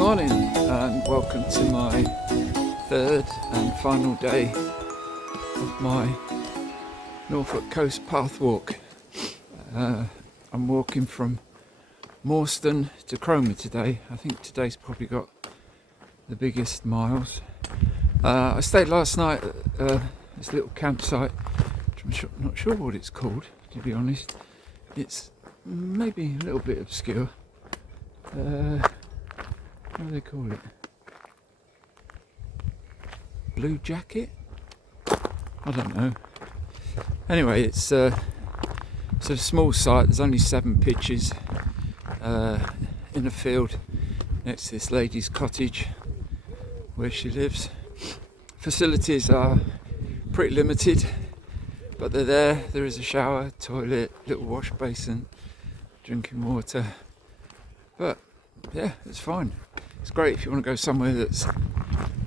morning and welcome to my third and final day of my Norfolk Coast path walk. I'm walking from Morston to Cromer today. I think today's probably got the biggest miles. I stayed last night at this little campsite, which I'm not sure what it's called, to be honest. It's maybe a little bit obscure. What do they call it? Blue Jacket? I don't know. Anyway, it's a small site. There's only 7 pitches in a field next to this lady's cottage where she lives. Facilities are pretty limited, but they're there. There is a shower, toilet, little wash basin, drinking water. But yeah, it's fine. It's great if you want to go somewhere that's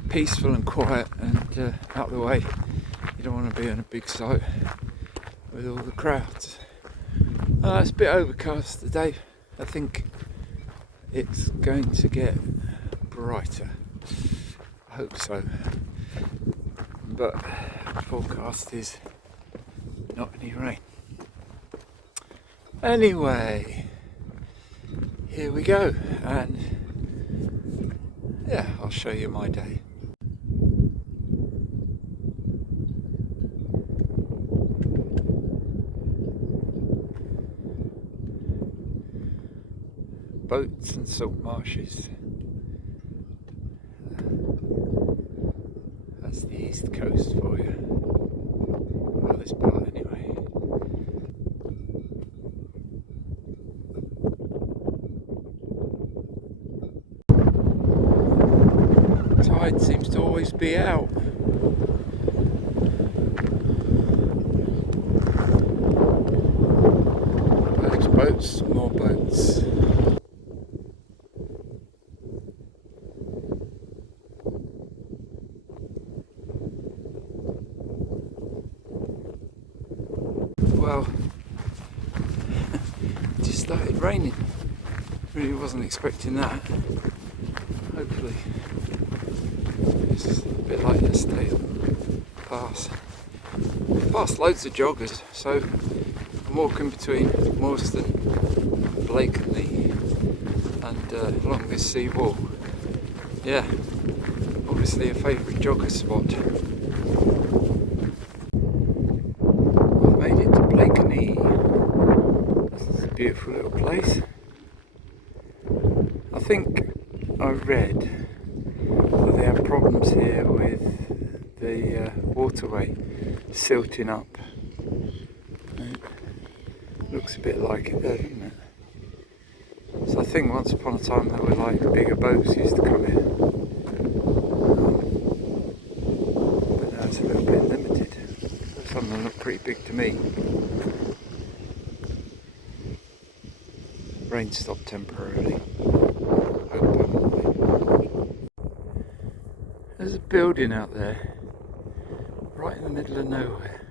peaceful and quiet and out of the way. You don't want to be on a big site with all the crowds. It's a bit overcast today. I think it's going to get brighter. I hope so. But the forecast is not any rain. Anyway, here we go, and yeah, I'll show you my day. Boats and salt marshes. That's the east coast for you. Well, this part anyway. Tide seems to always be out. Boats, more boats. Well, it just started raining. Really wasn't expecting that. Hopefully it's a bit like yesterday. Past loads of joggers, so I'm walking between Morston, Blakeney and along this sea wall. Yeah, obviously a favourite jogger spot. I've made it to Blakeney. This is a beautiful little place. I think I read that they have problems here with the waterway silting up. Looks a bit like it there, doesn't it? So I think once upon a time there were like bigger boats used to come in. But now it's a little bit limited. Some of them look pretty big to me. Rain stopped temporarily. There's a building out there, right in the middle of nowhere.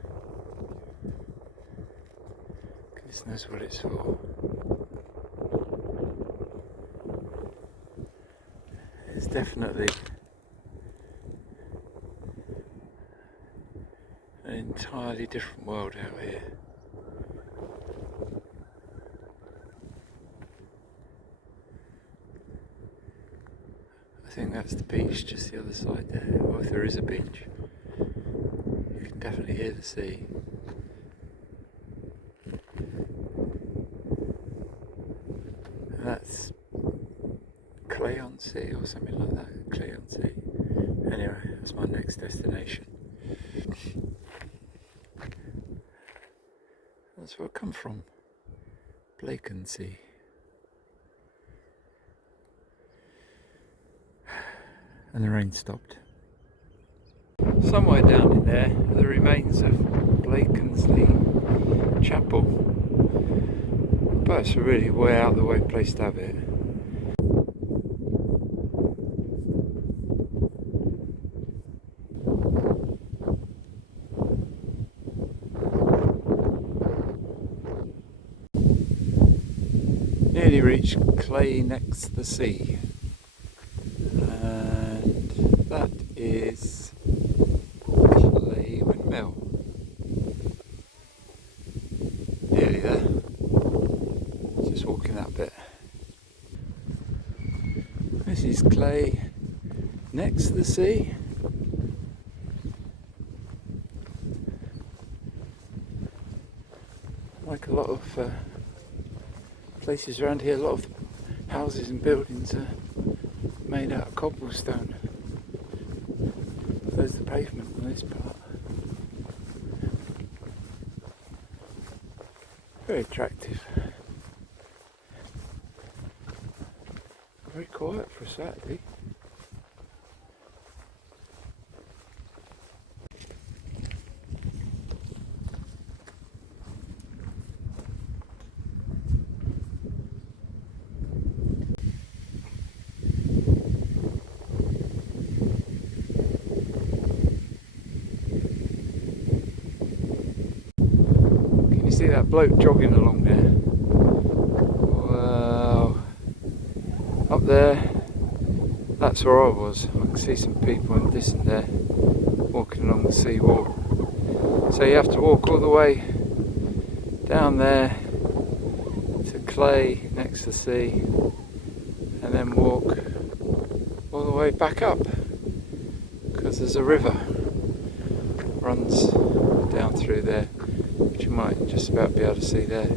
Goodness knows what it's for. It's definitely an entirely different world out here. I think that's the beach just the other side there, or if there is a beach. You can definitely hear the sea. And that's Clay on Sea or something like that. Clay on Sea. Anyway, that's my next destination. That's where I come from. Blakeney. And the rain stopped. Somewhere down in there are the remains of Blakeney Chapel. But it's a really way out of the way place to have it. Nearly reached Clay next to the sea. That is Clay Windmill. Nearly there. Just walking that bit. This is Clay next to the sea. Like a lot of places around here, a lot of houses and buildings are made out of cobblestone. There's the pavement on this part. Very attractive. Very quiet for a Saturday. See that bloke jogging along there? Wow. Up there, that's where I was. I can see some people in the distance there walking along the sea wall. So you have to walk all the way down there to Clay next to the sea and then walk all the way back up because there's a river runs down through there, which you might just about be able to see there,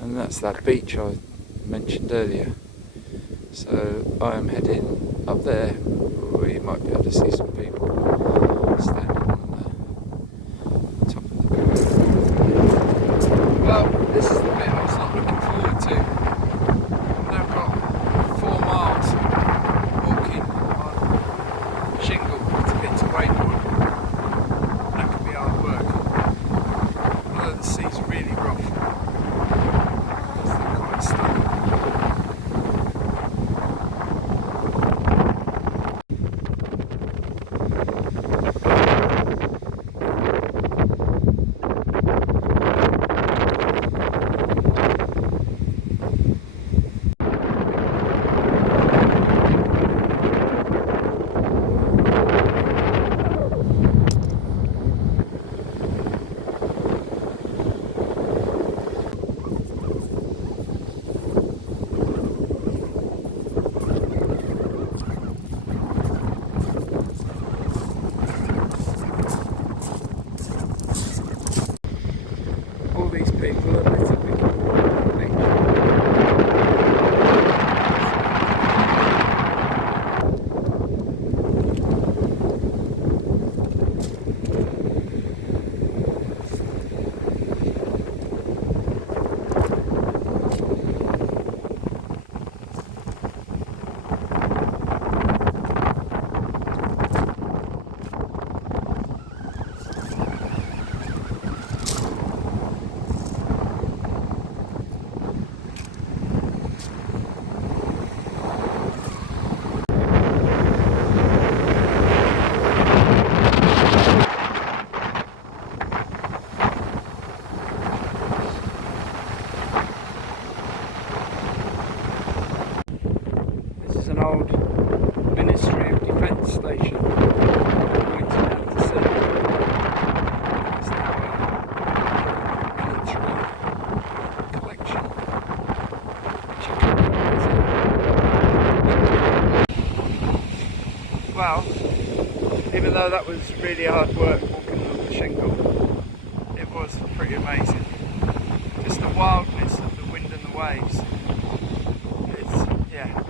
and that's that beach I mentioned earlier. So I am heading up there where you might be able to see some people standing on the top of the building. Well, this is the bit I was not looking forward to. I've now got 4 miles walking on shingle to get to wakeboard. That could be hard work. Although the sea's really rough, because they're quite stony. People are little bit station pointing out to sea. It's now a military collection, which you can visit. Well, even though that was really hard work walking on the shingle, it was pretty amazing. Just the wildness of the wind and the waves.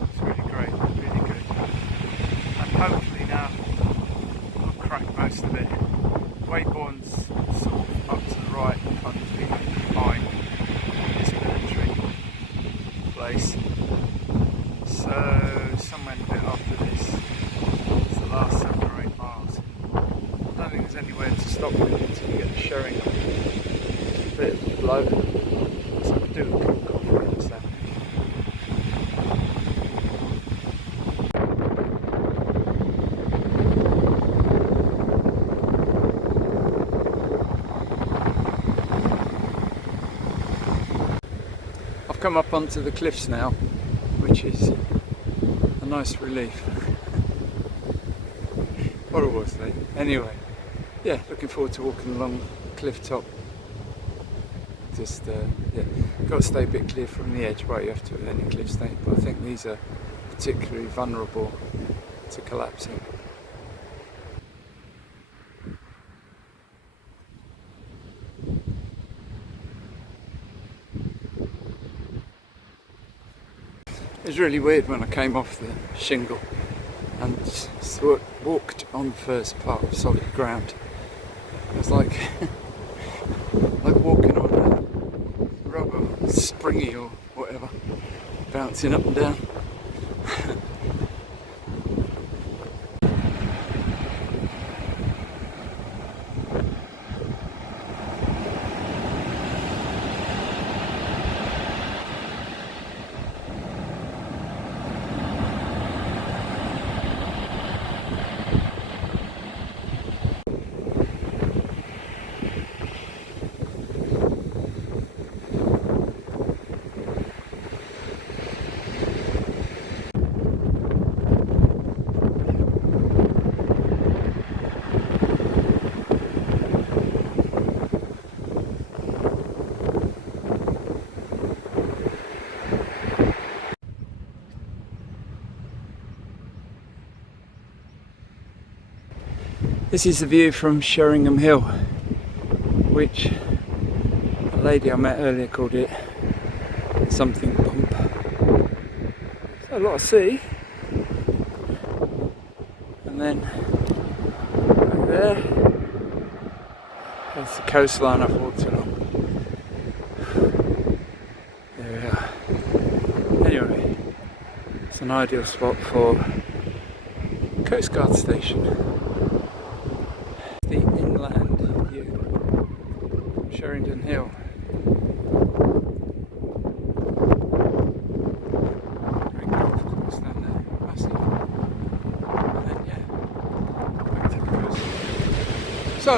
It's really great, really good. And hopefully now I'll crack most of it. Waybourne's sort of up to the right, kind of behind this military place. So somewhere a bit after this, it's the last 7 or 8 miles. I don't think there's anywhere to stop with it until you get the showing up. It's a bit low, so I could do a cup of coffee instead. Come up onto the cliffs now, which is a nice relief. Or it was late. Anyway, yeah, looking forward to walking along cliff top. Just, yeah, got to stay a bit clear from the edge. Well, you have to with any cliff state, but I think these are particularly vulnerable to collapsing. It was really weird when I came off the shingle and walked on the first part of solid ground. It was like like walking on a rubber springy or whatever, bouncing up and down. This is the view from Sheringham Hill, which a lady I met earlier called it something bump. So a lot of sea, and then over there, that's the coastline I've walked along. There we are. Anyway, it's an ideal spot for Coast Guard station. The inland view from Sheringham Hill. Great golf course down there, massive. And then yeah, back to the coast. So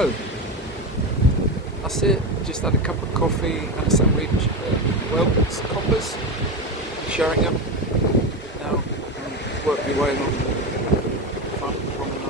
that's it. Just had a cup of coffee and a sandwich at Wells Coppers, Sheringham. Now work my way along the front promenade.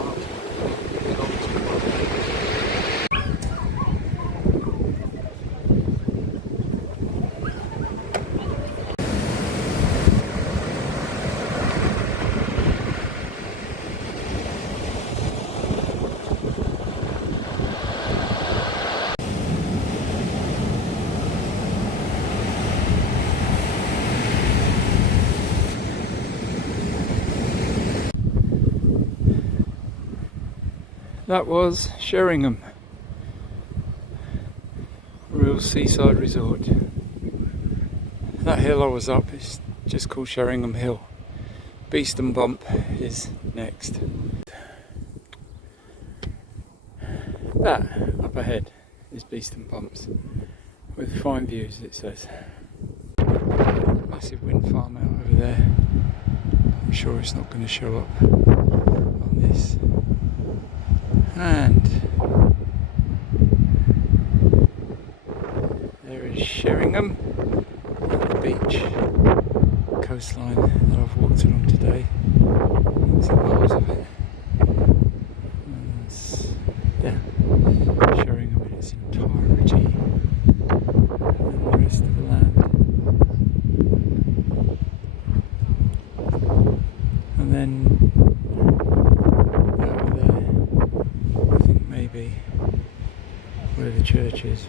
That was Sheringham, real seaside resort. That hill I was up is just called Sheringham Hill. Beeston Bump is next. That up ahead is Beeston Bumps with fine views, it says. Massive wind farm out over there. I'm sure it's not going to show up on this. And there is Sheringham and the beach coastline that I've walked along today. There's miles of it. And yeah, Sheringham in its entirety. And the rest of the land. And then where the church is.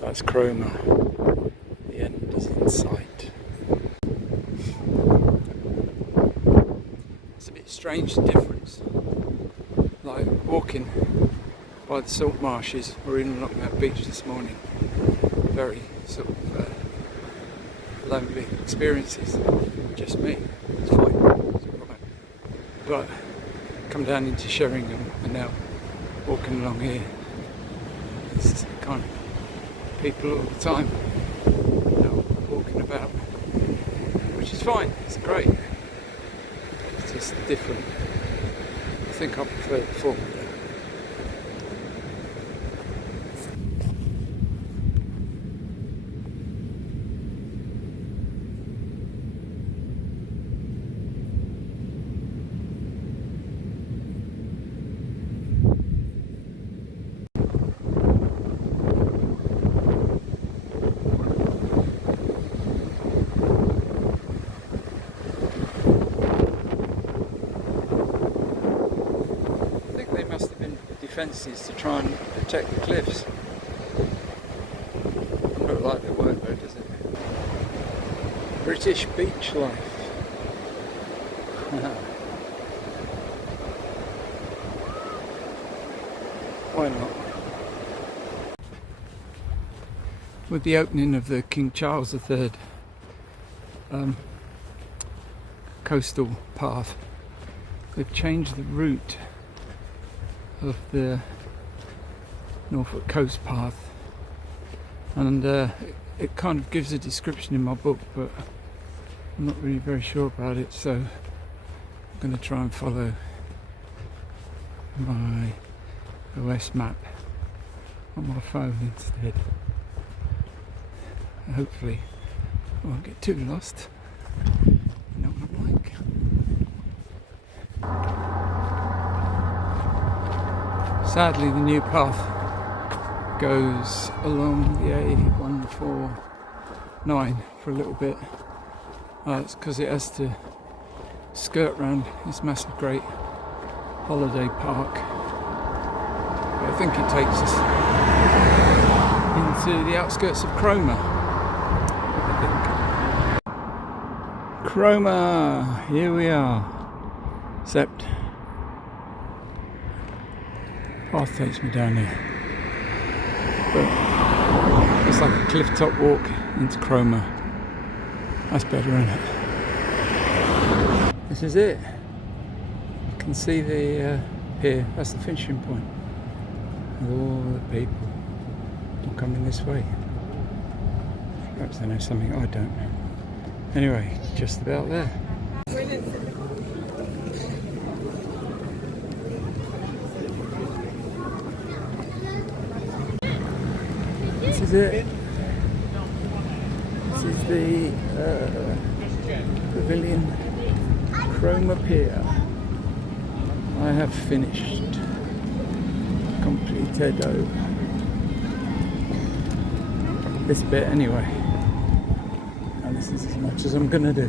That's Cromer. The end is in sight. It's a bit strange, the difference. Like walking by the salt marshes or even along that beach this morning. Very sort of lonely experiences. Just me. It's fine. It's all right. But come down into Sheringham and now walking along here, it's kind of people all the time, walking about, which is fine, it's great. It's just different. I think I prefer the former. fences to try and protect the cliffs. Doesn't look like they work though, does it? British beach life. Why not? With the opening of the King Charles III coastal path, they've changed the route of the Norfolk Coast path, and it kind of gives a description in my book, but I'm not really very sure about it, so I'm going to try and follow my OS map on my phone instead. Hopefully I won't get too lost. You know what I'm like. Sadly, the new path goes along the A149 for a little bit. It's because it has to skirt round this massive great holiday park. But I think it takes us into the outskirts of Cromer. Cromer, here we are. Except path takes me down here, but it's like a cliff top walk into Cromer. That's better, isn't it? This is it. You can see the pier. That's the finishing point. And all the people are coming this way. Perhaps they know something I don't. Anyway, just about there. This is it. This is the Pavilion Cromer Pier. I have finished. Completed this bit anyway. And this is as much as I'm gonna do.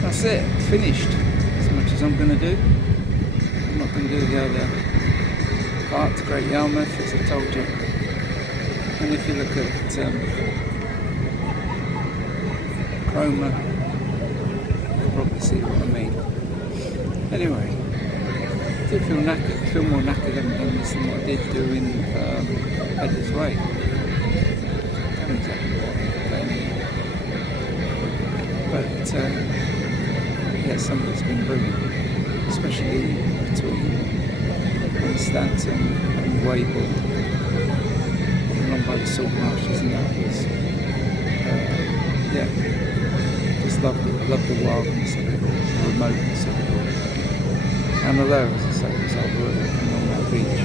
That's it, finished. As much as I'm going to do. I'm not going to do the other part to Great Yarmouth, as I told you. And if you look at Cromer, you'll probably see what I mean. Anyway, I do feel knackered. I feel more knackered having done this than what I did do in Peddars Way. I don't know exactly what I'm playing. But yeah, some of it's been brilliant, especially between Stanton and Wable, along by the salt marshes, and that was, yeah, just love the wildness of it all, the remoteness of it all. And although, as I say, it was hard work walking along that beach,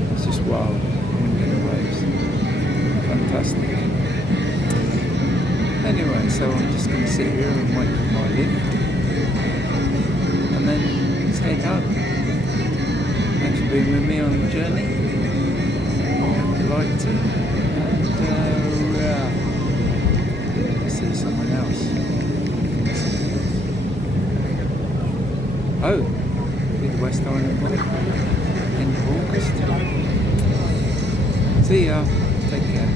it was just wild, wind and waves, fantastic. Anyway, so I'm just going to sit here and wait for my lift, and then just head home. Thanks for being with me on the journey. I hope you liked it, and see someone else. Oh, did the West Island Way, end of August. See ya, take care.